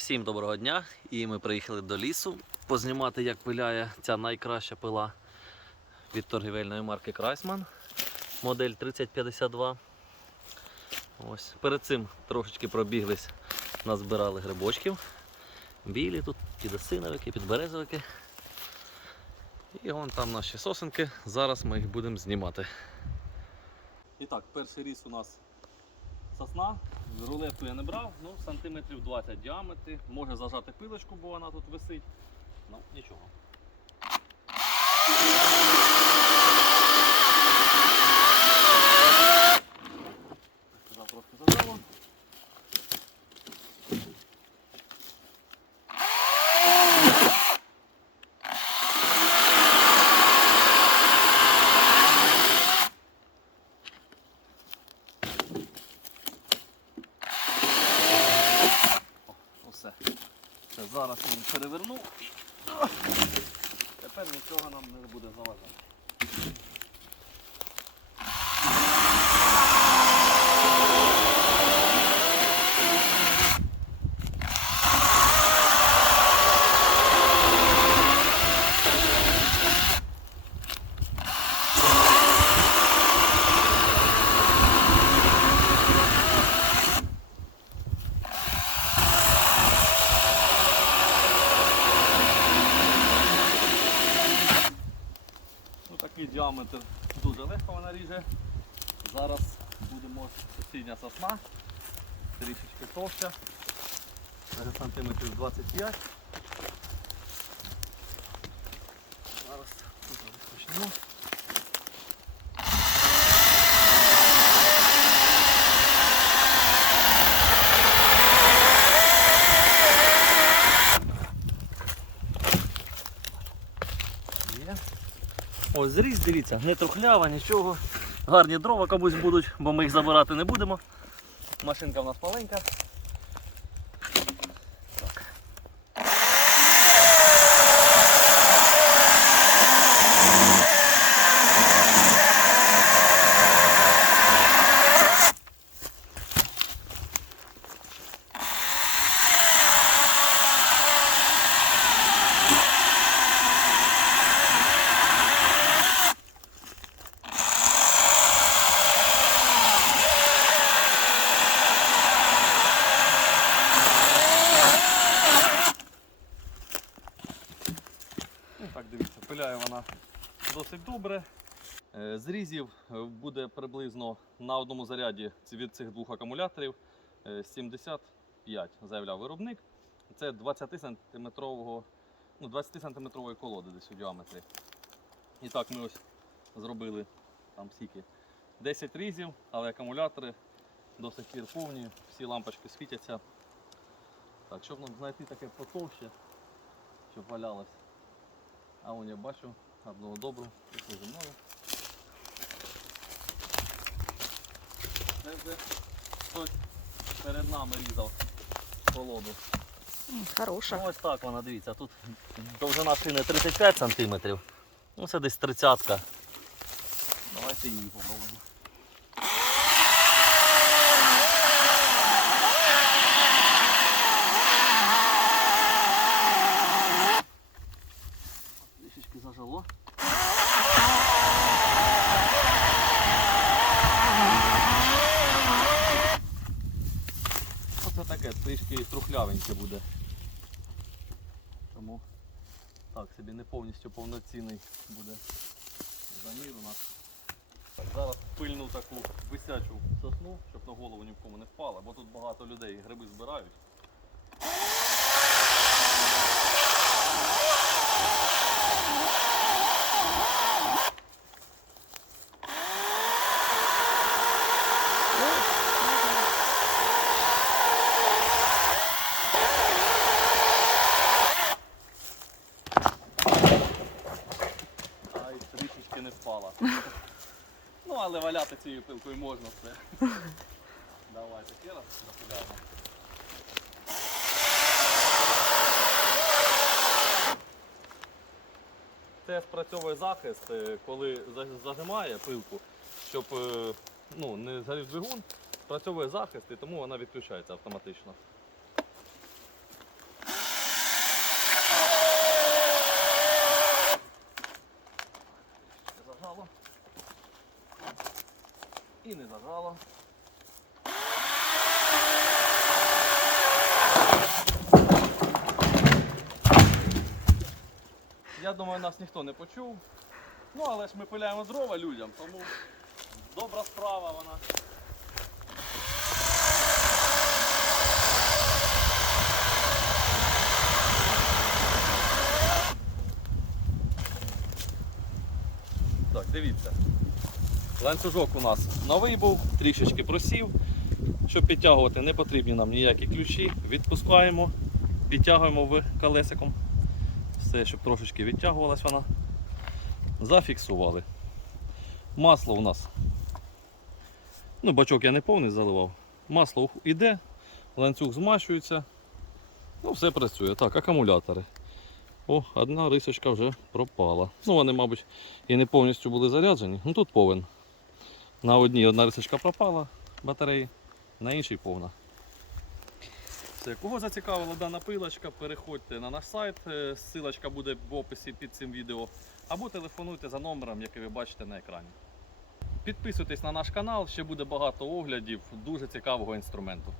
Всім доброго дня! І ми приїхали до лісу познімати, як пиляє ця найкраща пила від торгівельної марки Крайсман. Модель 3052. Ось. Перед цим трошечки пробіглись, назбирали грибочків. Білі тут, підосиновики, підберезовики. І вон там наші сосенки. Зараз ми їх будемо знімати. І так, перший ріс у нас сосна. Рулетку я не брав, ну сантиметрів 20 в. Може зажати пилочку, бо вона тут висить. Ну, нічого. О, Усе. Це зараз він перевернув. і Тепер нічого нам не буде заважати. Ну, такий діаметр дуже легко вона ріже. Зараз будемо сусідня сосна, трішечки товща, сантиметрів 25. Зараз тут розпочнемо. Ось зріз, дивіться, не трухлява, нічого. Гарні дрова комусь будуть, бо ми їх забирати не будемо. Машинка в нас маленька. Так. Ну, так, пиляє вона досить добре. Е, Зрізів е, буде приблизно на одному заряді від цих двох акумуляторів е, 75, заявляв виробник. Це 20 сантиметрового, ну, 20 сантиметрової колоди десь у діаметрі. І так ми ось зробили там скільки 10 різів, але акумулятори до сих пір повні, всі лампочки світяться. Так, щоб нам знайти таке потовще, щоб валялось. А вон я бачу одного добру, пішли зі мною. Це вже хтось перед нами різав колоду. Хороша. Ну ось так вона, дивіться, тут довжина шини 35 см. Ну це десь 30 -ка. Давайте її попробуємо. Трішки трухлявеньке буде. Тому так собі не повністю повноцінний буде замір у нас. Зараз пильну таку висячу сосну, щоб на голову ні в кому не впала, бо тут багато людей гриби збирають. Ай, трішечки не впала. Ну, але валяти цією пилкою можна все. Давайте ще раз запиляємо. Це спрацьовує захист, е, коли за- зажимає пилку, щоб е, ну, не згорів двигун, спрацьовує захист і тому вона відключається автоматично. і не зажало. Я думаю, нас ніхто не почув. Ну, але ж ми пиляємо дрова людям, тому добра справа вона. Ланцюжок у нас новий був, трішечки просів. Щоб підтягувати, не потрібні нам ніякі ключі. Відпускаємо, підтягуємо в колесиком. Все, щоб трошечки відтягувалась вона. Зафіксували. Масло у нас. Ну, бачок я не повний заливав. Масло йде, ланцюг змащується. Ну, все працює. Так, акумулятори. О, одна рисочка вже пропала. Ну, вони, мабуть, і не повністю були заряджені. Ну тут повен. На одній одна рисочка пропала батареї, на іншій повна. Все, кого зацікавила дана пилочка, переходьте на наш сайт. е, Ссылочка буде в описі під цим відео. Або телефонуйте за номером, який ви бачите на екрані. Підписуйтесь на наш канал, ще буде багато оглядів дуже цікавого інструменту.